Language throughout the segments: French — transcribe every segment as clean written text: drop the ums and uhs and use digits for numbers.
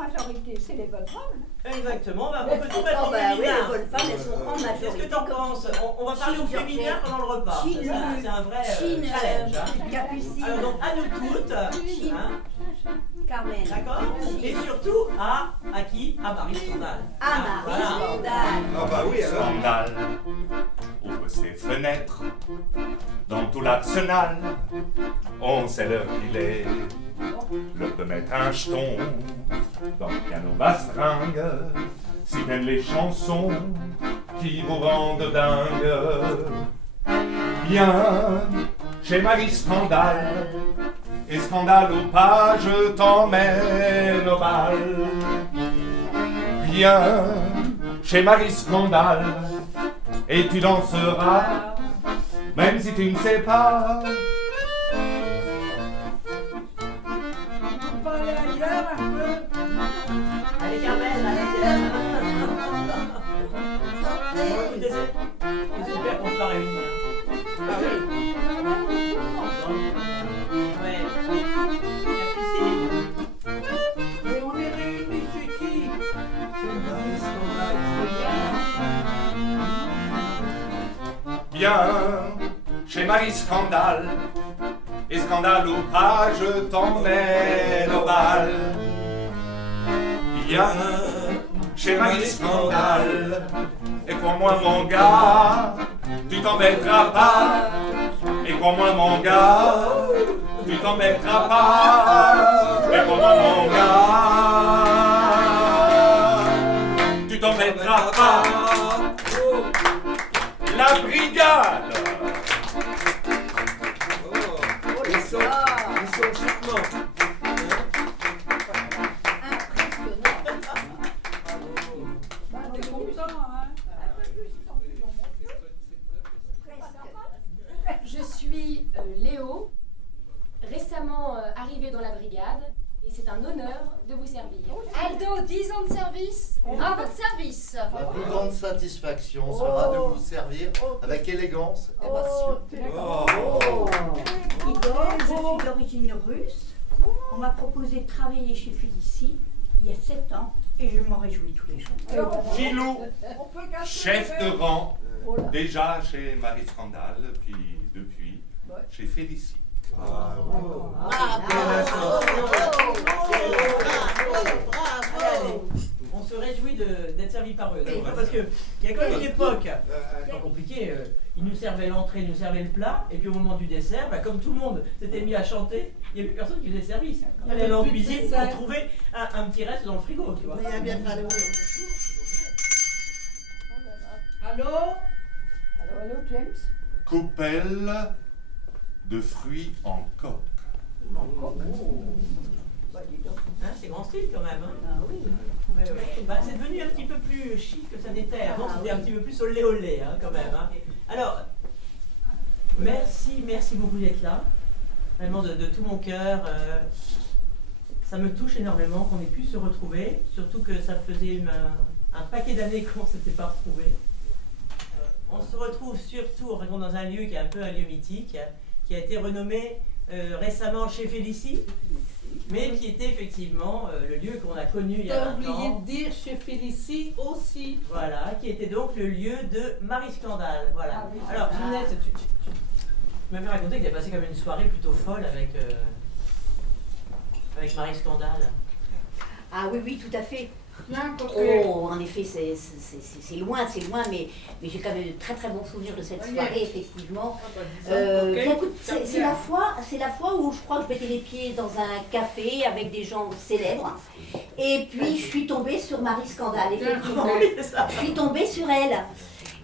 majorité, c'est les bonnes femmes. Exactement, on peut tout mettre en Oui, féminin. les bonnes femmes, elles sont en majorité. Qu'est-ce que t'en penses? On va parler au féminin pendant le repas. Chine, C'est un vrai Chine, challenge. Hein. Capucine. Alors donc à nous toutes, Chine. hein, Carmen. d'accord? Et surtout à qui? À Marie Scandale. À Marie Scandale. Ah bah oui alors. Scandale ouvre ses fenêtres dans tout l'arsenal. On sait l'heure qu'il est. L'heure de mettre un jeton dans le piano bastringue. Si bien les chansons qui vous rendent dingue. Viens chez Marie Scandale. Et scandale ou pas, je t'emmène au bal. Viens chez Marie Scandale. Et tu danseras, même si tu ne sais pas. On peut aller ailleurs un peu. Allez Carmen, allez. C'est super qu'on soit réunis. Hein. Ah oui. Ouais. Capucine. Mais on est réunis chez qui? Viens chez Marie Scandale. Et scandale ou pas, je t'emmène au bal. Viens chez Marie Scandale. Et pour moi mon gars, tu t'embêteras pas. Et pour moi mon gars, tu t'embêteras pas. Et pour moi mon gars, tu t'embêteras pas. La brigade. Ils sont charmants. Bah, t'es content, hein? Je suis Léo, récemment arrivé dans la brigade, et c'est un honneur de vous servir. Aldo, 10 ans de service, à votre service. Ma plus grande satisfaction sera de vous servir avec élégance et passion. Igor, je suis d'origine russe. On m'a proposé de travailler chez Félicie il y a 7 ans et je m'en réjouis tous les jours. Gilou, On peut gâcher chef le de verre. rang, Oh là. déjà chez Marie Scandale, puis depuis chez Félicie. Allez, on se réjouit d'être servi par eux. D'accord, parce qu'il y a quand même une époque, c'est pas compliqué, ils nous servaient l'entrée, ils nous servaient le plat, et puis au moment du dessert, bah, comme tout le monde s'était mis à chanter, il n'y avait plus personne qui faisait service. Il fallait aller en cuisine pour trouver un petit reste dans le frigo, tu vois. Allô? Allô, James? Coupelle de fruits en coque. Bah, dis donc. Hein, c'est grand style quand même. Hein. Ah oui. Ouais, ouais. Bah, c'est devenu un petit peu plus chic que ça n'était. Avant, c'était un petit peu plus olé olé hein, quand même. Hein. Alors, merci beaucoup d'être là. Vraiment de tout mon cœur. Ça me touche énormément qu'on ait pu se retrouver. Surtout que ça faisait un paquet d'années qu'on ne s'était pas retrouvés. On se retrouve surtout dans un lieu qui est un peu un lieu mythique, qui a été renommé récemment chez Félicie, mais qui était effectivement le lieu qu'on a connu il y a 20 T'as oublié ans. de dire chez Félicie aussi. Voilà, qui était donc le lieu de Marie Scandale. Voilà. Ah oui. Alors, Ginette, tu m'avais raconté que tu avais passé comme une soirée plutôt folle avec Marie Scandale. Ah oui, tout à fait. Bien, coquet. Oh, en effet, c'est loin, mais j'ai quand même de très très bons souvenirs de cette soirée, effectivement. Bien, écoute, c'est la fois où je crois que je mettais les pieds dans un café avec des gens célèbres. Et puis je suis tombée sur Marie Scandale, effectivement. Je suis tombée sur elle.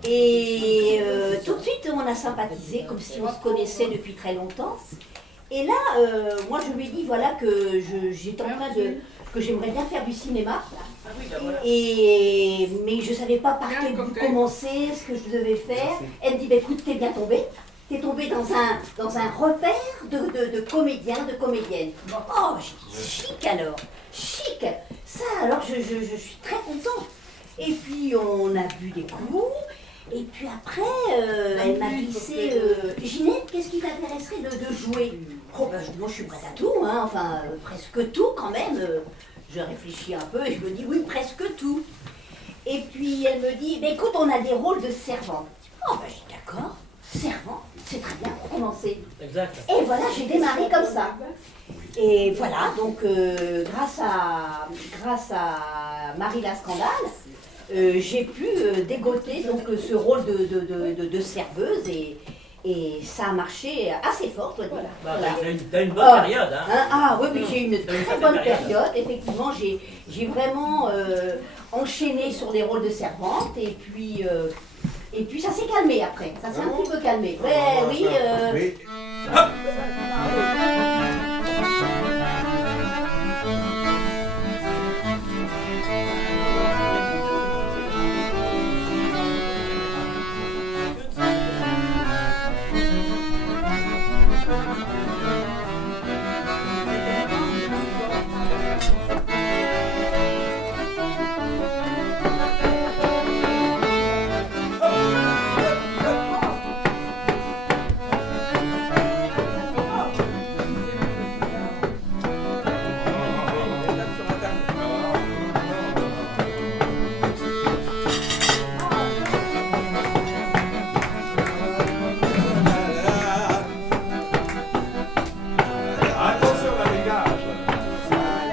Et tout de suite, on a sympathisé comme si on se connaissait depuis très longtemps. Et là, moi je lui ai dit voilà que j'étais en train de... que j'aimerais bien faire du cinéma. Ah oui, bah voilà. Mais je ne savais pas par quel bout commencer, ce que je devais faire. Elle me dit, bah, écoute, t'es bien tombé. T'es tombé dans un repère de comédiens, de comédiennes. Oh, je dis, chic alors, chic. Ça, alors je suis très contente. Et puis on a bu des coups. Et puis après, elle m'a glissé, Ginette, qu'est-ce qui t'intéresserait de jouer? Oh ben moi je suis prête à tout, hein, enfin presque tout quand même. je réfléchis un peu et je me dis oui, presque tout. Et puis elle me dit, bah, écoute, on a des rôles de servante. Oh, ben, je dis d'accord, servante, c'est très bien pour commencer. Exact. Et voilà, j'ai démarré comme ça. Et voilà, donc grâce à Marie la Scandale, j'ai pu dégoter donc, ce rôle de serveuse et ça a marché assez fort, je dois dire. Bah, Voilà. t'as une bonne période, hein. Ah oui, j'ai une T'as une très sacrée bonne période. période. Effectivement, j'ai vraiment enchaîné sur des rôles de servante et puis ça s'est calmé après. Ça s'est un petit peu calmé. Ouais, oui. Mais Attention à l'égage.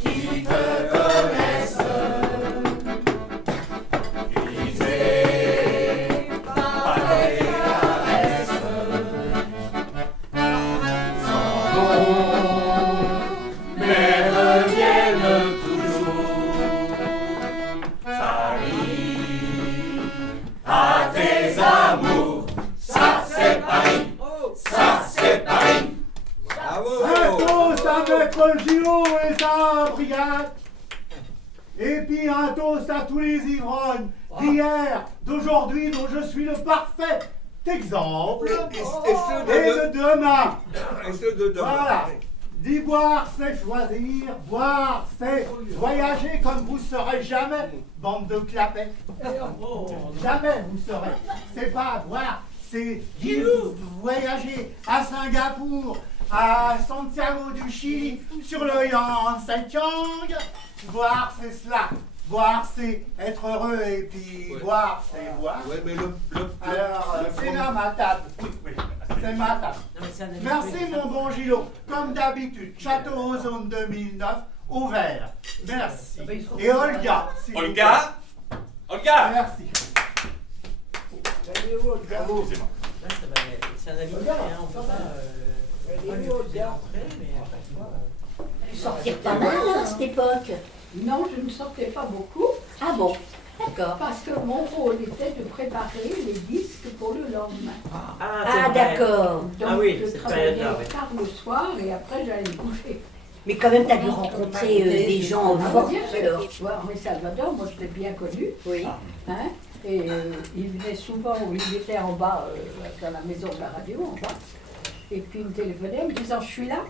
Qui te connaissent, grisés par les caresses, sans nom, mais reviennent toujours. Paris, à tes amours, ça c'est Paris, ça c'est Paris. bravo. Un toast avec Paul Gillot et sa brigade. Et puis un toast à tous les ivrognes d'hier, d'aujourd'hui, dont je suis le parfait exemple. Et ceux Et de de demain. et ceux de demain. Voilà. Dit boire, c'est choisir. Boire, c'est voyager comme vous serez jamais, bande de clapets. Jamais vous serez. C'est pas boire, c'est voyager à Singapour, à Santiago du Chili, sur le Yangtze-Kiang. Boire, c'est cela. Boire, c'est être heureux et puis Ouais. boire, c'est boire. Ouais, mais Alors, le c'est là ma table. C'est ma table. Non, mais c'est un ami. Merci mon bon Gillot. Comme d'habitude, Château Ozone 2009, ouvert. Merci. Et Olga. s'il vous plaît. Olga, Olga. Merci. Là, ça va- c'est un ami, hein, on peut pas lui refuser l'entrée, mais Sortir pas mal à cette époque. Non, je ne sortais pas beaucoup Ah bon, d'accord. parce que mon rôle était de préparer les disques pour le lendemain. Ah c'est vrai. d'accord. Donc Ah oui, je cette travaillais période-là, oui. tard le soir et après j'allais me coucher. Mais quand même, t'as dû rencontrer des gens forts Bien sûr. alors. Tu vois, Henri Salvador, moi je l'ai bien connu. Oui. Hein, et il venait souvent, il était en bas, dans la maison de la radio, en bas. Et puis il me téléphonait en me disant, je suis là,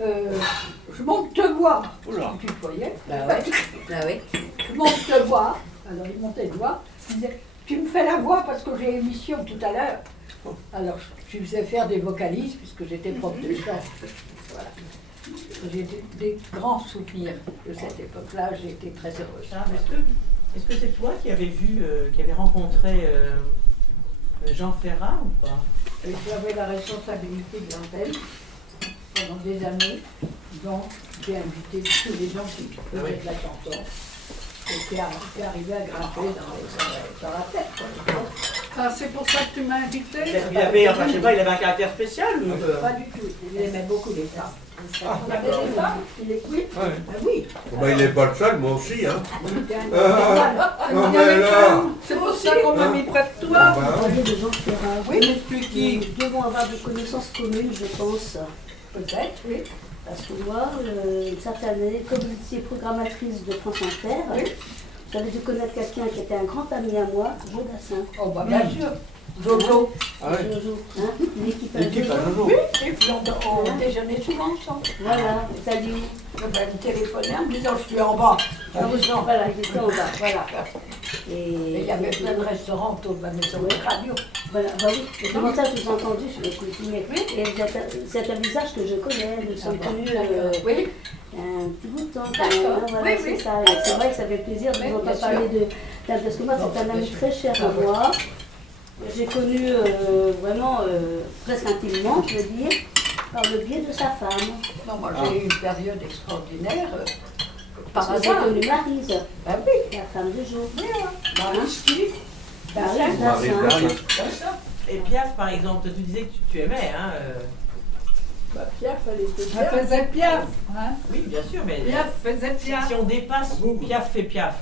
je monte te voir. Oula. Tu voyais Bah ouais. Bah oui. Je monte te voir. Alors il montait te voir. Il disait, tu me fais la voix parce que j'ai émission tout à l'heure. Alors je faisais faire des vocalises puisque j'étais prof de chant. Voilà. J'ai des grands souvenirs de cette époque-là. J'ai été très heureuse. Charles, est-ce que c'est toi qui avais vu, qui avais rencontré Jean Ferrat ou pas? Et j'avais la responsabilité de l'antenne pendant des années. Donc j'ai invité tous les gens qui faisaient de la chanson. Et qui arrivaient à grimper dans la tête. Quoi. Ah, c'est pour ça que tu m'as invité. Il avait, enfin, je sais pas, il avait un caractère spécial ou Pas du tout. Il aimait beaucoup les femmes. On avait d'accord. des femmes, il est oui. Ouais. Ah oui. Bah, il est pas le seul, moi aussi, hein. Il était un normal. Non, mais là. C'est pour ça qu'on m'a mis près de toi. Bah, Parler de Jean Ferrat. Oui, mais tu qui? Nous devons avoir des connaissances communes, je pense. Peut-être, oui. Parce que moi, une certaine année, comme vous étiez programmatrice de France Inter, Oui. j'avais dû connaître quelqu'un qui était un grand ami à moi, Jean Dassin. Oh, bah bien sûr. Jojo. Ah ouais. Jojo, hein, l'équipe à L'équipe à Jojo. Jojo. Oui, et puis on déjeunait souvent ensemble. Voilà, salut. Elle me téléphonait en me disant je suis en bas. Voilà, j'étais en bas, voilà. Et il y avait plein de restaurants autour de la maison de radio. Voilà, bah oui, et comment ça, je vous ai entendu, je me suis dit, et c'est un visage que je connais, nous sommes connus oui. un petit bout de temps. D'accord, Voilà, oui, c'est oui. ça, et c'est vrai que ça fait plaisir de vous entendre parler de... Parce que moi, c'est un ami très cher à moi. J'ai connu vraiment, presque intimement, je veux dire, par le biais de sa femme. Non, moi j'ai eu une période extraordinaire. Parce Par que j'ai hasard. connu Maryse, Ah oui. la femme de Jo. Maryse qui Maryse Dassin. Et Piaf, par exemple, tu disais que tu aimais, hein Bah, Piaf, elle était Elle faisait Piaf, hein. Oui, bien sûr, mais Piaf faisait Piaf. si on dépasse Piaf fait Piaf,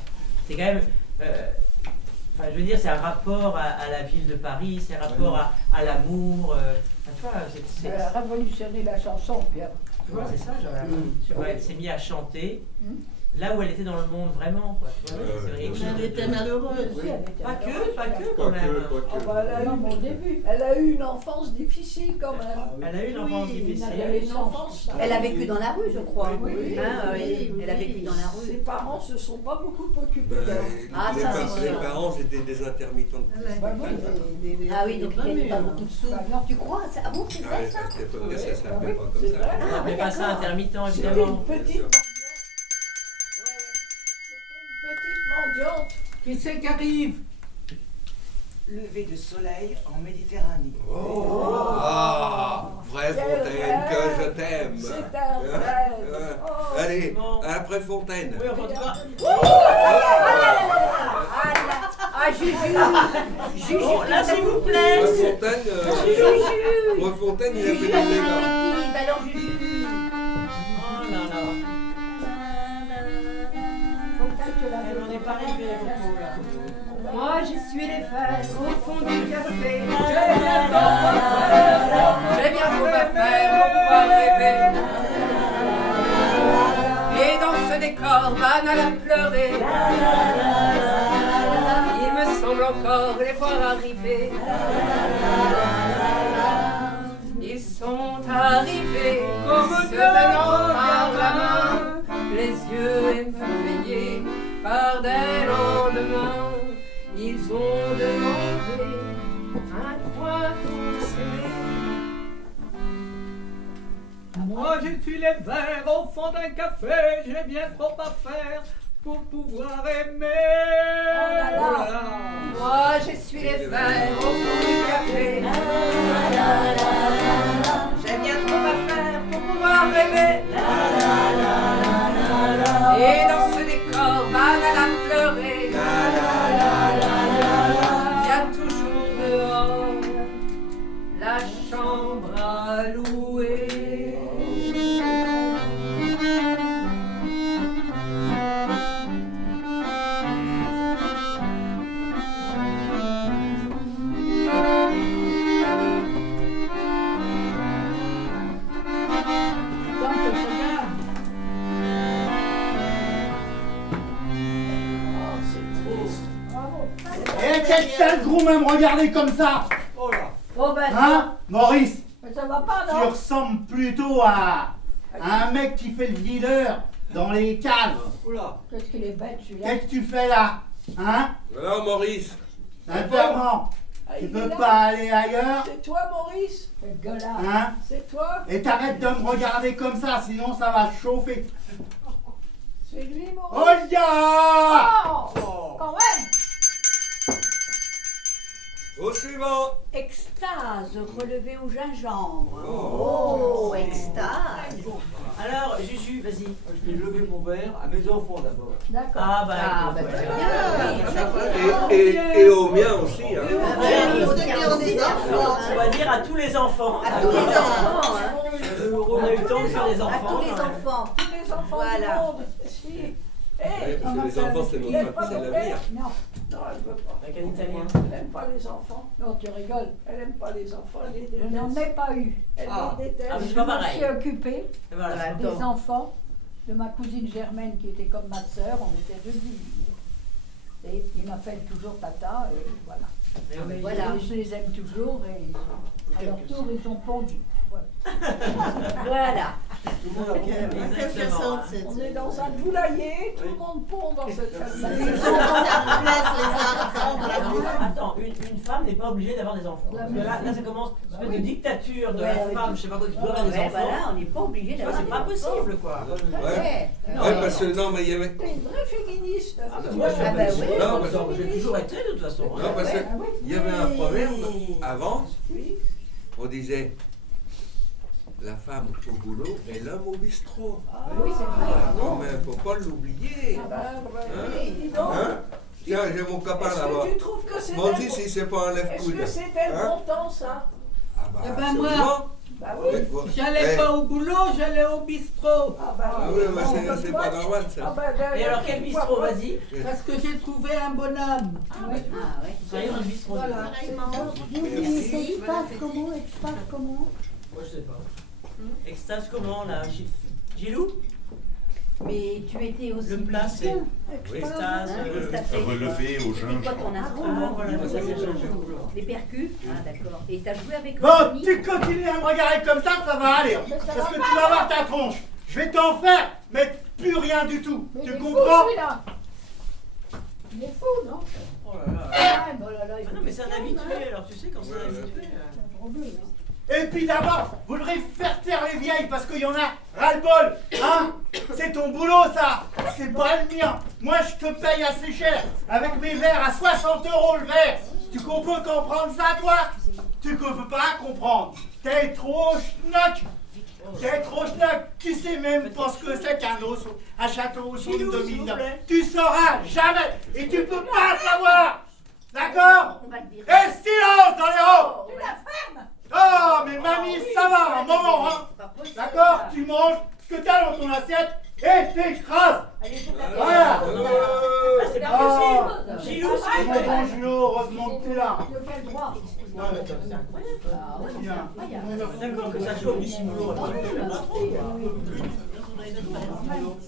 c'est quand même... Enfin, je veux dire, c'est un rapport à la ville de Paris, c'est un rapport à l'amour. Tu vois, Elle a révolutionné la chanson, Piaf. tu vois, c'est ça, tu vois, elle s'est mise à chanter là où elle était dans le monde, vraiment. Quoi. Tu vois, c'est vrai que- Elle était malheureuse. Pas que quand même. Ah bah, elle a eu mon début. Elle a eu une enfance difficile quand même. Elle a eu une enfance difficile. Elle a eu une enfance. Elle a vécu dans la rue, je crois. Oui, Hein, oui, elle a vécu dans la rue. Ses parents se sont pas beaucoup occupés Ben, d'elle. Ah, ça, c'est les sûr. parents étaient des intermittents. Ah oui, donc il gagne pas beaucoup de sous. Bah, non. Tu crois? Ah bon, c'est Ah vrai ouais, ça? à cette époque, ça Ah s'appelait oui, pas comme c'est ça. vrai. On n'appelait pas ça intermittent, C'était évidemment. une petite mendiante. Qui c'est qui arrive? Lever de soleil en Méditerranée. Oh, ah, vraie Fontaine, que je t'aime. C'est un rêve. Oh. Allez, Bon. après Fontaine. Oui, enfin, tu vois. Ah, Juju! Juju! Bon, là, s'il vous plaît. Fontaine, Juju! Fontaine, il a fait Juju, des la dégâts. fille, alors Juju! Oh là là. Elle n'en est pas arrivée, Coco, là. Moi j'essuie les fesses au fond du café. J'ai bien trop à faire pour pouvoir rêver. Et dans ce décor banal à pleurer, il me semble encore les voir arriver. Ils sont arrivés, se tenant par la main, les yeux émerveillés par des lendemains. Ils ont demandé un coin pour s'aimer. Moi je suis les verres au fond d'un café, j'ai bien trop à faire pour pouvoir aimer. Oh là là. Moi j'essuie les verres au fond du café. J'ai bien trop à faire pour pouvoir rêver. Et dans ce décor banal à pleurer, il y a toujours dehors la chambre à louer. Tant que je regarde. Oh, c'est triste. Bravo. Et qu'est-ce que t'as le gros même regarder comme ça? Oh là. Oh ben, Hein? Maurice, mais ça va pas, tu non? ressembles plutôt à un mec qui fait le videur dans les caves. Oh là. Qu'est-ce qu'il est bête, celui-là? Qu'est-ce que tu fais là? Hein? Alors, Maurice, Sincèrement, Ah, tu il est peux là. pas aller ailleurs? C'est toi Maurice? Quel gueulard. Hein? C'est toi? Et t'arrêtes de me regarder comme ça, sinon ça va chauffer. C'est lui Maurice? Oh ya! Oh. Quand même! au suivant. Extase relevée au gingembre. Oh. Oh, extase. Alors, Juju, vas-y. Je vais lever mon verre à mes enfants d'abord. D'accord. Ah bah, Ah, bah, écoute, très voilà. bien. Et au mien aussi. Hein. On va dire à tous les enfants. À tous les enfants, hein. On a eu le temps de faire des À enfants. tous les enfants. Tous les enfants Voilà. du monde. Si. Ouais, parce que les enfants, c'est l'avenir. Non, Non, elle veut pas. Avec un Italien. Elle n'aime pas les enfants. non, tu rigoles. Elle n'aime pas les enfants. Elle les Je n'en déteste. ai pas eu. Elle Ah. les déteste. Ah, mais c'est Je pas me pareil. suis occupée Voilà. des enfants de ma cousine Germaine qui était comme ma sœur. On était deux filles. Et il m'appelle toujours Tata. Et voilà. Mais Voilà. je les aime toujours et à leur tour, ils ont pondu. Voilà. On est dans un poulailler, tout le monde pond dans cette famille. Attends, une femme n'est pas obligée d'avoir des enfants. Parce que là, ça commence une espèce de dictature de la femme, je sais pas quoi, qui peut avoir des enfants. Voilà, on n'est pas obligé d'avoir C'est pas possible, quoi. Ouais. Ouais, parce que non, mais il y avait. T'es une vraie féministe. Moi, Non, parce j'ai toujours été de toute façon. Non, parce qu'il y avait un proverbe avant, on disait la femme au boulot et l'homme au bistrot. Oui, c'est vrai. Non, mais faut pas l'oublier. Hein? Tiens, j'ai mon copain là-bas. Tu trouves que c'est M'en dis si c'est pas un lève-coude. Est-ce que c'était le bon temps, ça? Ah bah, Eh ben moi, Bah oui. j'allais pas au boulot, j'allais au bistrot. Ah oui, mais c'est pas normal ça. Et alors quel bistrot, vas-y? Parce que j'ai trouvé un bonhomme. Ça y est, dans le bistrot. Voilà. Extase comment? Moi, je sais pas. Extase comment, là, Gilou? Mais tu étais aussi. Le plat, c'est extase, relevé au C'est gingembre. quoi ton instrument? voilà, ça, c'est le Les percus? Ah, d'accord. Et t'as joué avec Bon, tu continues à me regarder comme ça va aller. Parce que tu vas voir ta tronche. Je vais t'en faire, mais plus rien du tout. Tu comprends? Il est fou, non? Oh là là. Ah, bon, là, il Ah non, mais c'est un habitué, alors tu sais quand c'est un habitué. Et puis d'abord, vous devrez faire taire les vieilles parce qu'il y en a ras-le-bol. Hein? C'est ton boulot ça, c'est pas le mien. Moi je te paye assez cher avec mes verres à 60 € le verre. Tu peux comprendre ça toi? Tu peux pas comprendre. T'es trop schnock. T'es trop schnock. Tu sais même pas ce que c'est qu'un os à château au son de 2009. Tu sauras jamais et tu peux pas savoir. D'accord? Et silence dans les rangs. Tu la fermes. Oh, mais mamie, ça va, un moment, hein. D'accord? Tu manges ce que t'as dans ton assiette et t'écrases. Voilà. C'est pas possible. Gilou, s'il vous plaît. Bonjour, heureusement que t'es là. De quel droit? Non, mais c'est incroyable. D'accord que ça chauffe du ciboulot.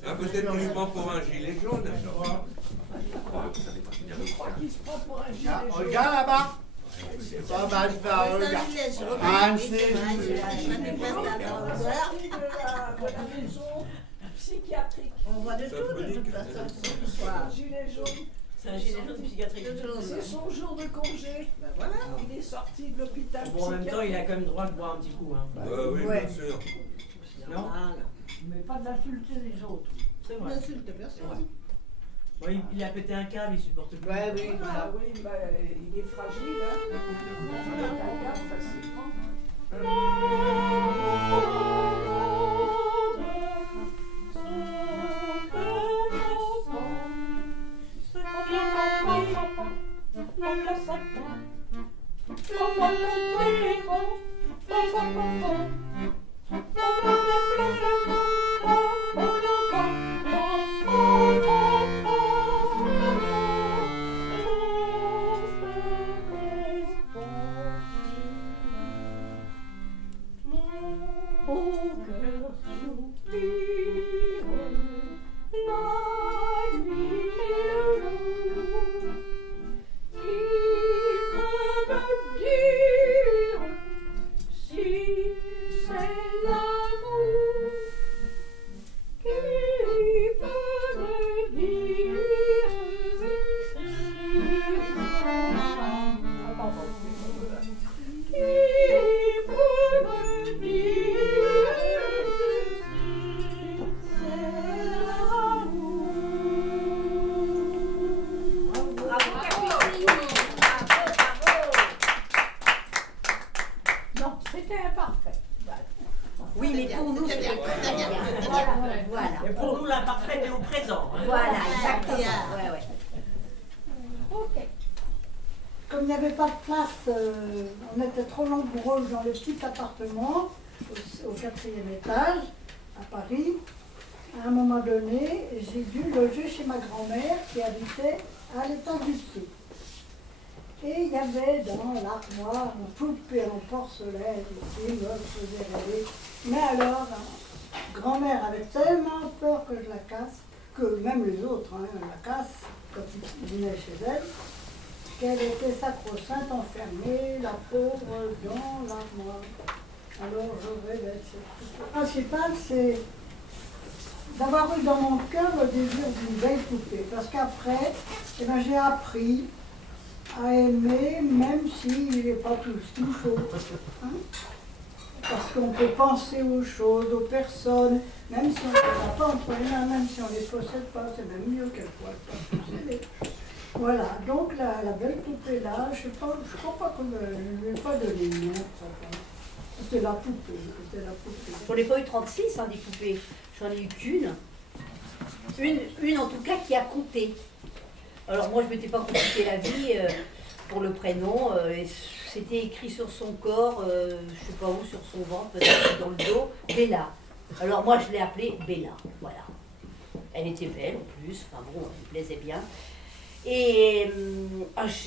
Ah, peut-être uniquement pour un gilet jaune. Je crois qu'il se prend pour un gilet jaune. Regarde là-bas. Oh, bah, je vais regarder. Un de ces de la maison psychiatrique. On voit de tout de toute façon. C'est un gilet jaune. C'est un gilet jaune psychiatrique. C'est son jour de congé. Ben voilà. Il est sorti de l'hôpital Bon, en même temps, il a psychiatrique. quand même droit de boire un petit coup. Hein. Oui, bien sûr. Non? Mais pas d'insulter les autres. C'est vrai. N'insulte personne. Bon, il a pété un câble, il supporte plus. Ouais, oui. Ah oui, bah, il est fragile, hein. Il a un câble facilement. Non, c'était imparfait. Oui, mais pour nous, c'était très bien. Voilà. Et pour nous, l'imparfait est au présent. Hein. Voilà, exactement. Ouais, ouais. Ok. Comme il n'y avait pas de place, on était trop nombreux dans le petit appartement au 4e étage à Paris. À un moment donné, j'ai dû loger chez ma grand-mère qui habitait à l'étage du dessus. Et il y avait dans l'armoire une poupée en porcelaine qui me faisait rêver. Mais alors, grand-mère avait tellement peur que je la casse, que même les autres la cassent quand ils dînaient chez elle, qu'elle était sacro-sainte enfermée, la pauvre, dans l'armoire. Alors je rêvais de cette poupée. Le principal, c'est d'avoir eu dans mon cœur le désir d'une belle poupée. Parce qu'après, eh ben, j'ai appris à aimer, même s'il n'est pas tout chaud. Hein? Parce qu'on peut penser aux choses, aux personnes, même si on ne les a pas entre les mains, même si on ne les possède pas, c'est même mieux qu'elles ne pourraient pas posséder. Voilà, donc la belle poupée là, je ne crois pas qu'on ne lui ait pas donné le nom. C'était la poupée, c'était la poupée. J'en ai pas eu 36 hein, des poupées, j'en ai eu qu'une. Une en tout cas qui a compté. Alors moi je ne m'étais pas compliqué la vie pour le prénom, c'était écrit sur son corps, je ne sais pas où, sur son ventre, peut-être dans le dos, Bella. Alors moi je l'ai appelée Bella, voilà. Elle était belle en plus, enfin bon, elle me plaisait bien. Et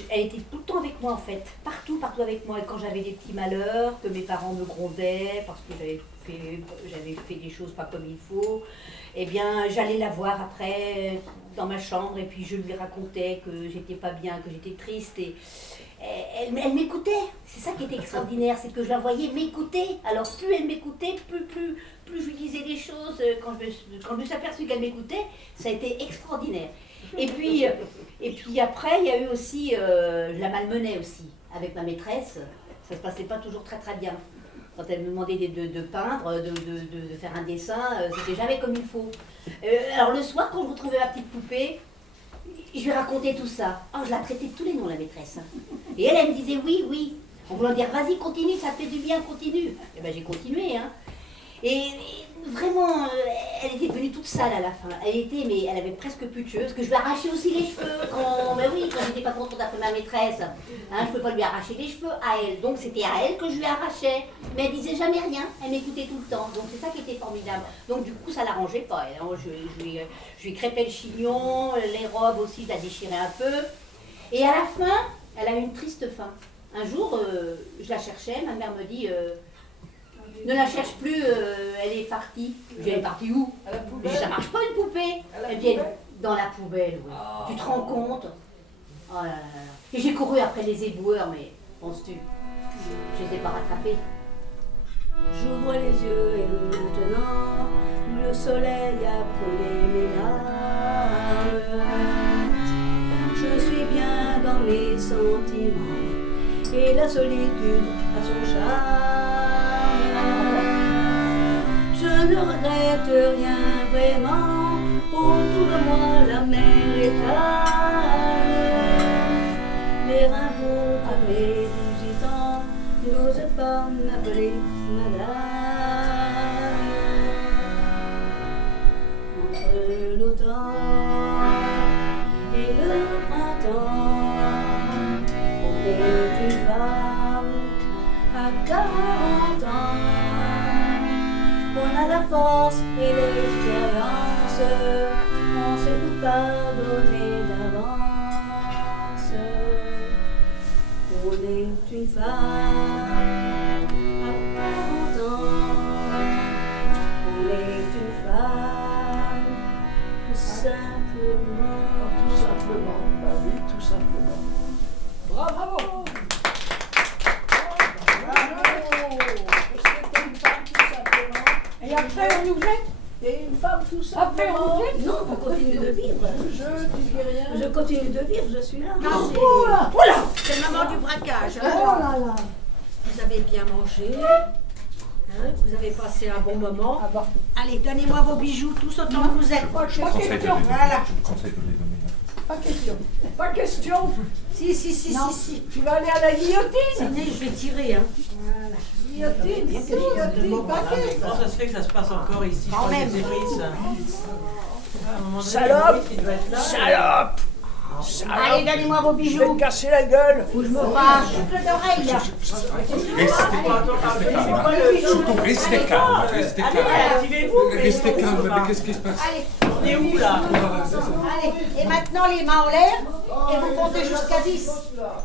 elle était tout le temps avec moi en fait, partout avec moi. Et quand j'avais des petits malheurs, que mes parents me grondaient parce que j'avais fait des choses pas comme il faut, eh bien j'allais la voir après dans ma chambre et puis je lui racontais que j'étais pas bien, que j'étais triste et elle m'écoutait. C'est ça qui était extraordinaire, c'est que je la voyais m'écouter. Alors plus elle m'écoutait, plus je lui disais des choses. Quand je me suis aperçue qu'elle m'écoutait, ça a été extraordinaire. Et puis après, il y a eu aussi, je la malmenais aussi, avec ma maîtresse, ça se passait pas toujours très très bien. Quand elle me demandait de peindre, de faire un dessin, c'était jamais comme il faut. Alors le soir, quand je retrouvais ma petite poupée, je lui racontais tout ça. Oh, je la traitais de tous les noms, la maîtresse. Et elle me disait oui, en voulant dire vas-y, continue, ça te fait du bien, continue. Et ben j'ai continué, hein. Et vraiment, elle était devenue toute sale à la fin. Elle avait presque plus de cheveux, parce que je lui arrachais aussi les cheveux quand j'étais pas contente après ma maîtresse. Hein, je ne peux pas lui arracher les cheveux à elle. Donc c'était à elle que je lui arrachais. Mais elle disait jamais rien, elle m'écoutait tout le temps. Donc c'est ça qui était formidable. Donc du coup, ça l'arrangeait pas. Alors, je lui crêpais le chignon, les robes aussi, je la déchirais un peu. Et à la fin, elle a eu une triste fin. Un jour, je la cherchais, ma mère me dit... ne la cherche plus, elle est partie. Je dis, elle est partie où? Je dis, ça marche pas une poupée. Elle dit, dans la poubelle, oui. Oh. Tu te rends compte? Oh là là là. Et j'ai couru après les éboueurs, mais penses-tu? Je les ai pas rattrapés. J'ouvre les yeux et maintenant, le soleil a brûlé mes larmes. Je suis bien dans mes sentiments et la solitude a son charme. Je ne regrette rien vraiment, autour de moi la mer est calme. Les rimbaud de mes 18 ans n'osent pas m'appeler madame. Entre l'automne et le printemps, on est une femme à 40 ans. On a la force et l'expérience, on sait tout pardonner d'avance. On est une femme à 40 ans, on est une femme tout simplement. Tout simplement, bah oui, tout simplement. Bravo, bravo. Et après, on nous jette. Et une femme tout simplement. Après, on nous jette. Non, on continue de vivre. Tu dis rien. Je continue de vivre, je suis là. Oh là. C'est le moment du braquage. Oh là là. Vous avez bien mangé. Hein, vous avez passé un bon moment. Ah bon. Allez, donnez-moi vos bijoux, tous autant que vous êtes. Pas question. Voilà. Pas question. Pas question. Si. Non. Si. Tu vas aller à la guillotine. Sinon, je vais tirer. Hein. Voilà. Guillotine, paquet. Comment ça se fait que ça se passe encore ici? Quand même. Salope. Salope. Allez, donnez-moi vos bijoux. Je vais te casser la gueule. Ou je me fâche. Boucle d'oreille, là. Surtout, restez calme, restez calme. Restez calme, mais qu'est-ce qui se passe? Allez. On est où là? Allez, et maintenant les mains en l'air, et vous comptez jusqu'à 10.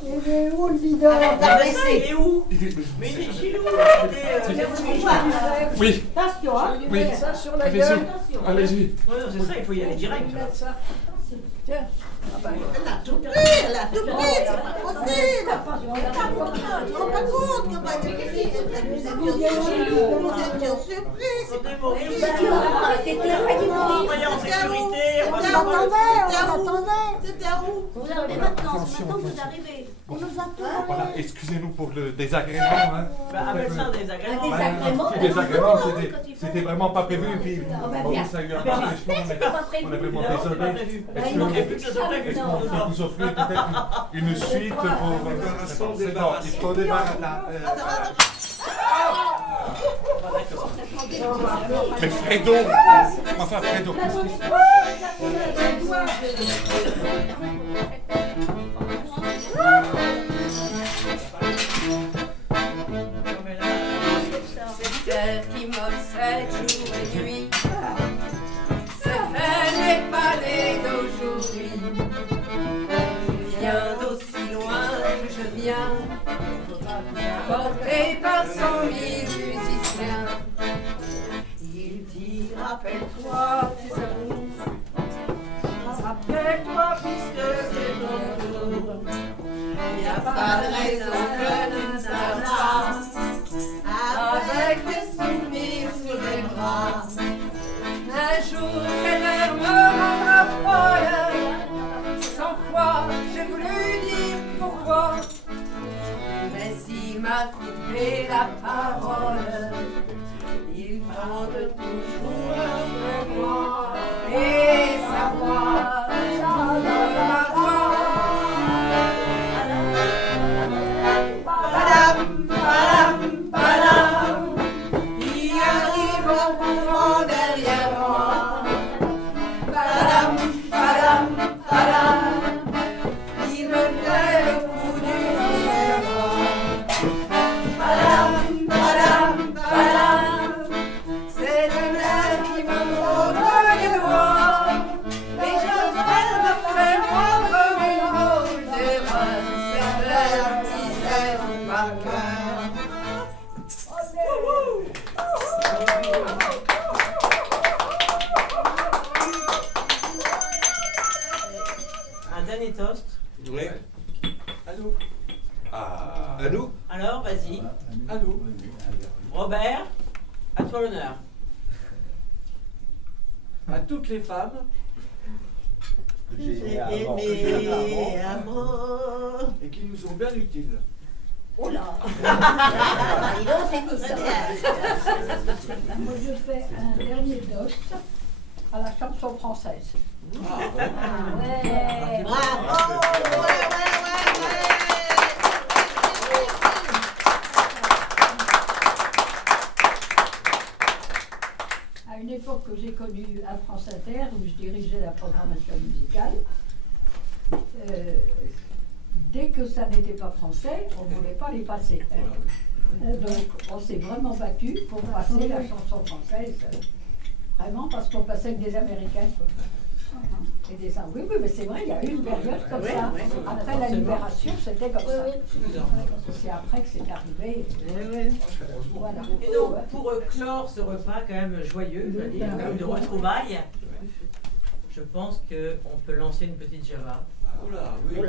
Il est où le videur? Il est où? Mais il est chez nous. Oui. Attention, hein. Oui. Ça sur la Allez-y. gueule. Allez-y. Ouais, non, c'est ça, il faut y aller direct. Tiens, Tiens. Elle a tout pris, c'est pas possible. Tu te rends pas compte comment elle est prise. Nous étions surpris, c'est pas possible. C'était Fanny Mourir. En sécurité, On t'attendait. C'était où? Mais maintenant, c'est maintenant que vous arrivez. On nous attend. Voilà, excusez-nous pour le désagrément. Hein. Appelle ça un désagrément. Un désagrément. Petit désagrément, c'était vraiment pas prévu. Puis, Maurice a eu un empêchement. On est vraiment désolé. Est-ce que vous offrez peut-être une suite pour. C'est bon, il faut débarrasser là. Mais Fredo! Enfin, Fredo, qu'est-ce qui se passe? Cette terre qui m'obsède jour et nuit, cette terre n'est pas née d'aujourd'hui. Je viens d'aussi loin que je viens, porté par 100 000 musiciens. Il dit rappelle-toi tes amours, rappelle-toi puisque c'est ton tour. Il n'y a pas de raison que nous n'avons avec des souvenirs sur les bras. Un jour, cette heure me rendra folle. 100 fois, j'ai voulu dire pourquoi, mais il m'a coupé la parole. Il compte toujours sur moi et sa voix dans ma voix. Padam, padam, padam. Il arrive en courant derrière moi. Padam, padam, padam. Il me fait le coup du serment. Padam, padam, padam. C'est le nerf qui me montre les doigts. Et je traîne après moi comme une drôle d'erreur. C'est l'air qui serre ma cœur. Un dernier toast. Oui. À nous. À nous. Alors, vas-y. À nous. Robert, à toi l'honneur. À toutes les femmes que j'ai aimées avant, et qui nous sont bien utiles. Oh là. Dis donc, c'est dit ça. Moi, je fais un dernier toast à la chanson française. Ouais. Bravo. À une époque que j'ai connue à France Inter, où je dirigeais la programmation musicale, dès que ça n'était pas français, on ne voulait pas les passer. Donc, on s'est vraiment battu pour passer la chanson française. Vraiment, parce qu'on passait avec des Américains. Quoi. Et des oui, mais c'est vrai, il y a eu une période comme ça. Après la libération, c'était comme ça. C'est après que c'est arrivé. Voilà. Et donc, pour clore ce repas quand même joyeux, je veux dire, comme de retrouvailles, je pense qu'on peut lancer une petite Java. Oula, oui.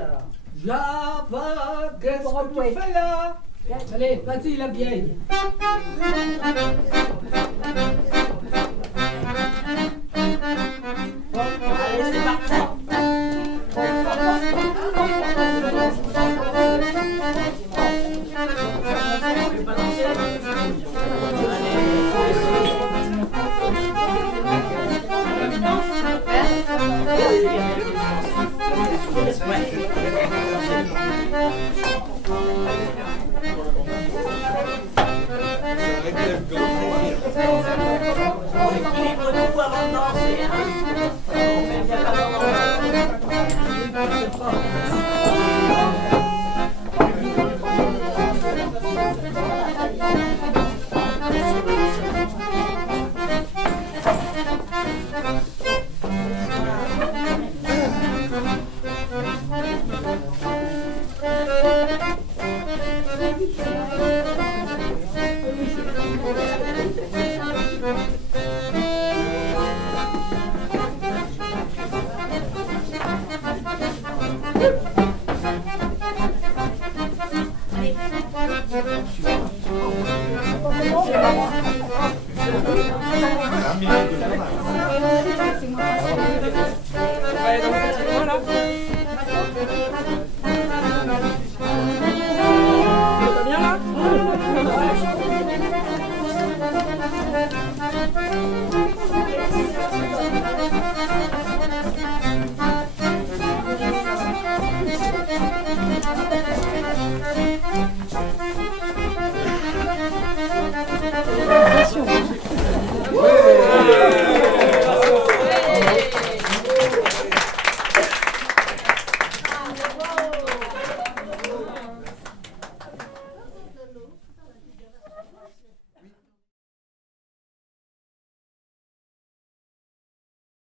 Java, qu'est-ce que tu fais là? Allez, vas-y la vieille. Allez, c'est parti. On équilibre tout avant de danser, hein. On fait bien Bien là.